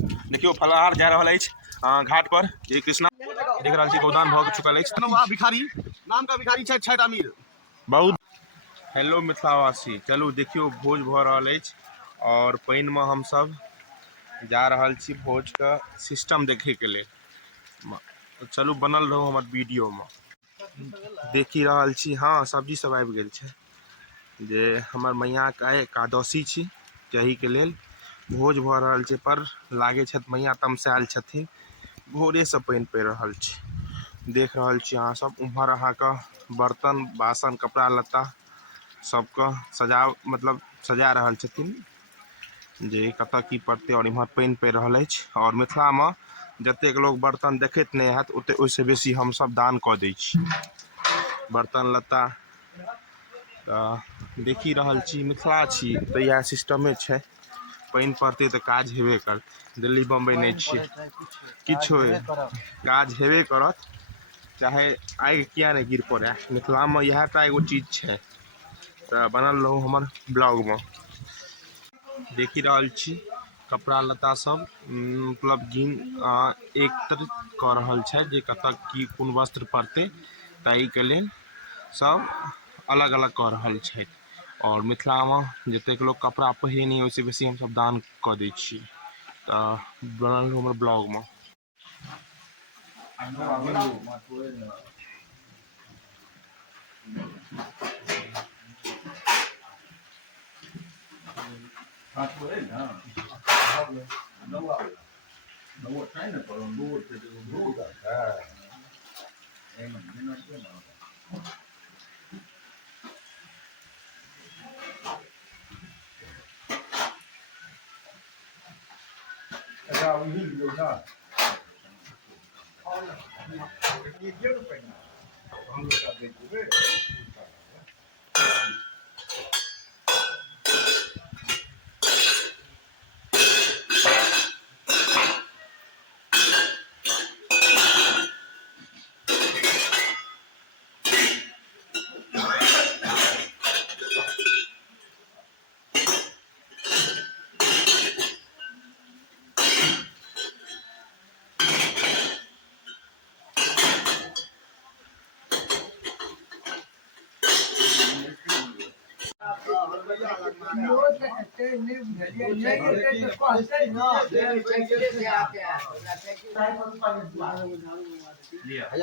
देखियो फलाहार जा रहा है घाट पर। ये कृष्णा देख रहा है गोदान भऽ चुकल है। भिखारी नाम का भिखारी छठ अमीर बहुत। हेलो मिथिलावासी, चलू देखियो भोज भऽ रहा है और पानि में हम सब जा रहा छी भोज का सिस्टम देखे के लिए। चलू बनल रहो हमार वीडियो में। देखी रहा छी हाँ सब्जी सब आबि गेल छै जे हमर मैया के एकादशी छी यही के लेल भोज भऽ रहल छै। पर लागे छै मैया तमसायल छथिन, भोरे से पानि पड़ि रहल छै। देख रहल छी अहाँ सब उम्हर अहाँ का बर्तन बासन कपड़ा लत्ता सबके सजा रहल छथिन जे कतऽ की पड़तै। और इम्हर पानि पड़ि रहल अछि और मिथिला में जतेक लोग बर्तन देखैत नहीं हैत ओते ओहिसे बेसी हम सब दान कऽ दै छी बर्तन लत्ता। देखी रहल छी मिथिला छी तऽ इएह सिस्टमे छै। पानि पड़तै तऽ काज हेबे करतै। दिल्ली बम्बई नहीं छियै, किछु काज हेबे करत चाहे आगि किया नहीं गिर पड़े। मिथिला में इएह टा एगो चीज छै। तो बनल रहू हमर ब्लॉग में। देखी रहल छी कपड़ा लत्ता सब मतलब गिन एकत्र कऽ रहल छै जे कतऽ की कोन वस्त्र पड़तै ताहि के लेल सब अलग अलग कऽ रहल छै। और मिथिला में जतेक लोग कपड़ा पहिरे नहीं ओहिसे बेसी हम सब दान कऽ दै छी। तो बनल रहू हमर ब्लॉग में।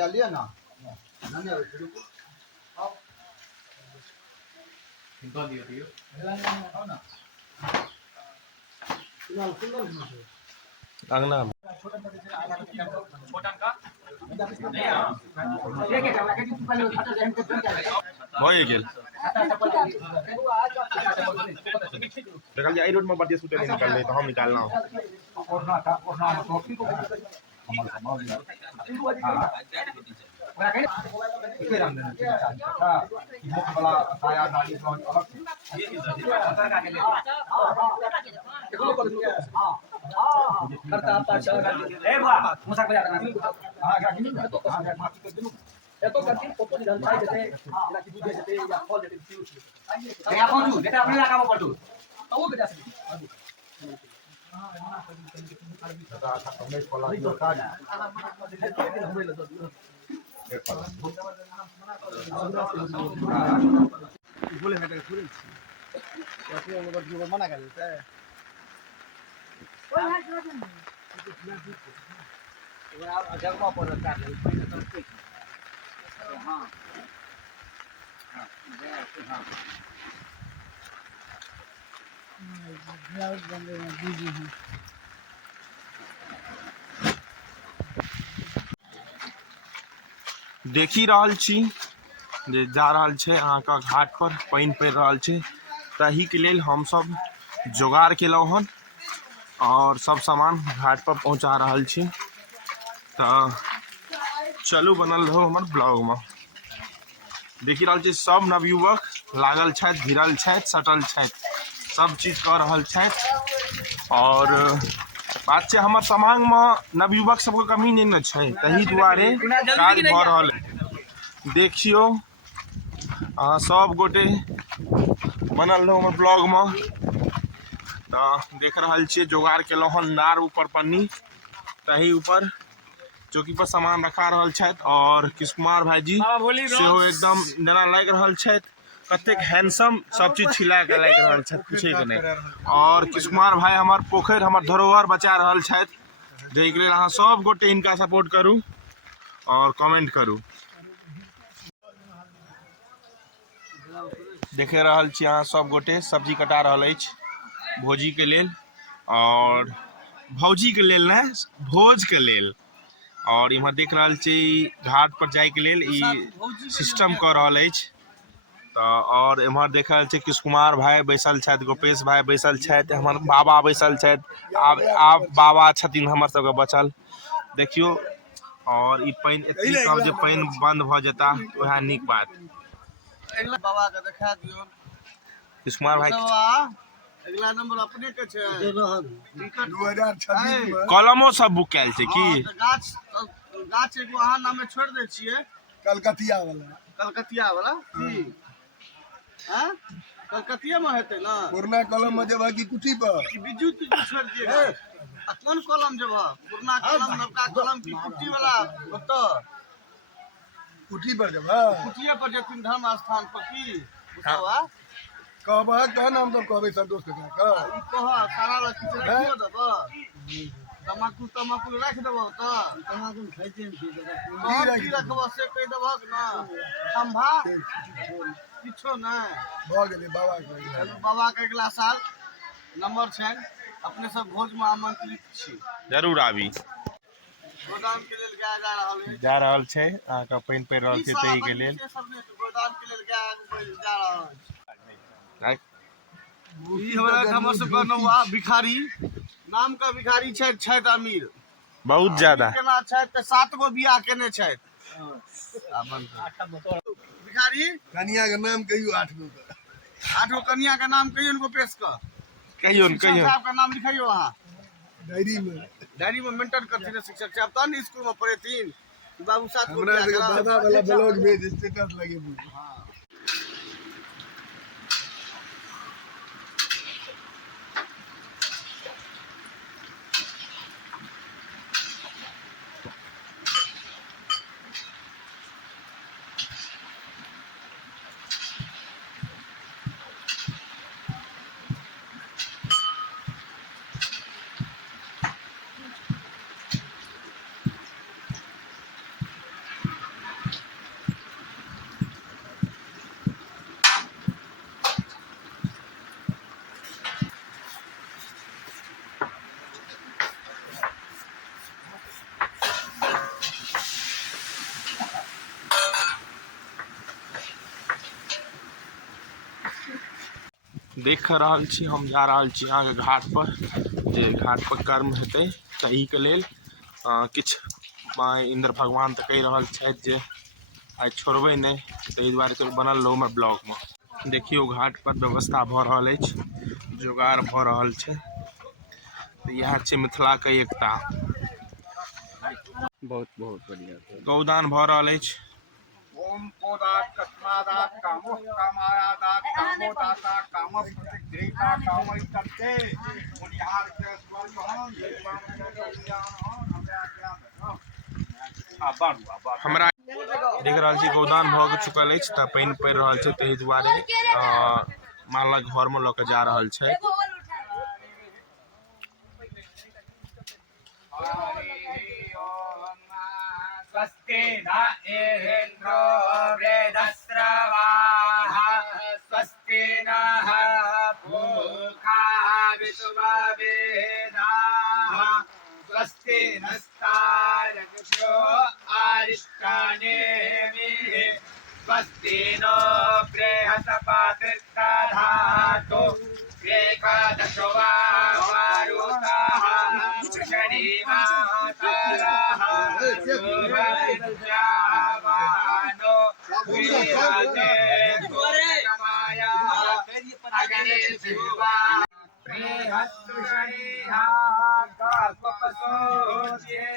लिया ना अंगना में भए गेल देखल आई रोड में बर्थडे शूट नहीं निकल रहे तो हम निकालना मना कर देता है जगह पर देखी रहल छी जे जा रहल छै अहाँ का घाट पर पानि पड़ि रहल छै ताहि के लेल हम सब जोगाड़ केलहुँ हन और सब सामान घाट पर पहुँचा रहल छी। तो चलू बनल रहो हमर ब्लॉग में। देखी रहल छी सब नवयुवक लागल छथि, भिड़ल छथि, सटल छथि, सब चीज कऽ रहल छथि। और बात छै हमर समाज में नवयुवक सबके कमी नहीं न छै, तही दुआरे काज भऽ रहल है। देखियो अहाँ सब गोटे बनल रहो हमर ब्लॉग में। तो देख रहा छे जोगाड़ के हन नार ऊपर पन्नी तही ऊपर चौकी पर सामान रखा रहल छथि और कृष्ण कुमार भाईजी सेहो एकदम जेना लागि रहल छथि कतेक हैंडसम सब चीज छिला के लागि रहल छथि पूछे के नहीं। और कृष्ण कुमार भाई हमार पोखर हमार धरोहर बचा रहल छथि जाहिके लेल अहाँ सब गोटे इनका सपोर्ट करू और कमेंट करू। देखे रहल छी अहाँ सब गोटे सब्जी कटा रहल अछि भोजी के लेल और भौजी के लेल ने भोज के लेल। और इम्हर देख रहल छी घाट पर जाए के लेल ई सिस्टम कर रहल अछि। तो और इम्हर देख रहल छी कृष्ण कुमार भाई बैसल छथि गोपेश भाई बैसल छथि हमर बाबा बैसल छथि आब बाबा छथिन हमर सबके बचल देखियो। और ई पानी एतनी कम जे पानी बंद भ जेता वह नीक बात। बाबा के देखा दियो कृष्ण कुमार भाई अगला नंबर अपने के छै टिकट 2026 में कलमो सब बुक कैल छै की गाछ एगो अहाँ नाम में छोड़ दे छिए कलकतिया वाला की हां कलकतिया में हेतै ना पुरना कलम में जेबा की कुटी पर की बिजू छोड़ दिए आ कौन कलम जेबा पुरना कलम नवका कलम की कुटी वाला ओतो कुटी पर जेबा कुटिया पर जेथिन धर्म स्थान पर की बुझवा कहबा का नाम तो कहबे संतोष काका का ई कह सारा रखी रखियो देबा तमाकू रख देबो त तमाकू खाइते की रखबो से कह देबो ना संभा किछो नहीं भ गेलै बाबा के अगला साल नंबर छै अपने सब भोज में आमंत्रित छी जरूर आबी। गोदाम के लेल गाय जा रहल छै अहाँ के पानी पड़ रहल छै तही के लेल गोदाम के लेल गाय जा रहल छै। ई हमरा हमर सब नौआ भिखारी नाम का भिखारी छै अमीर बहुत ज्यादा केना छै त 7 गो बियाह केने छै भिखारी कन्या के नाम कहियो 8 गो कन्या के नाम कहियो इनको पेश कर कहियो साहब का नाम लिखाइयो वहां डायरी में मेंटेन करथिन शिक्षक साहब तन स्कूल में पढ़ेथिन बाबू साथ हमरा के दादा वाला ब्लॉग भेज स्टेटस लगेबू। हां देख रहल छी हम जा रहल छी अहाँ के घाट पर जे घाट पर कर्म हेतै तही के लेल किछ इंद्र भगवान तो कह रहल छथि जे आइ छोड़बै नहीं ताहि दुआरे तो बनल रहू हमर ब्लॉग में। देखियो घाट पर व्यवस्था भ रहल अछि जोगाड़ भ रहल छै तो यह छै मिथिला के एकता। बहुत बढ़िया गौदान भ रहल अछि। ओम पोदात कस्मादात कामो कामायादात कामो दाता काम प्रतिग्रहीता कामय करते मुनिहार के स्वर्ग हम देवान के कल्याण हम हमरा देख रहल छी गौदान भ चुकल अछि त पानी पड़ रहल छै ताहि दुआरे मालक घर में ल के जा रहल छै। स्वस्ति न इन्द्रो वृद्धस्रवाः स्वस्ति नः पूषा विश्ववेदाः स्वस्ति नस्तारक्षो अरिष्टानेमिः स्वस्ति नो बृहस्पतिर्दधातु एकादशो वा मारुतः वृषणीमातरः सुभद्रावानो विहते सूर्यमाया अग्ने शिवा बृहत्तुषणीहा काकपसोच्ये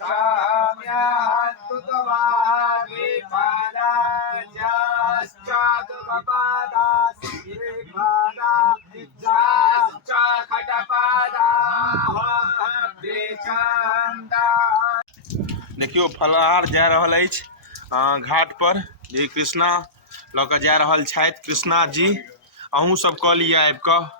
साम्यास्तु तवादिपादाजाश्चादुपपादास्त्रिपादा देखियो फलहार जा रहल अछि घाट पर। जे कृष्णा लऽ कऽ जा रहल छथि कृष्णा जी। अहूँ सब कऽ लिअ आबि कऽ।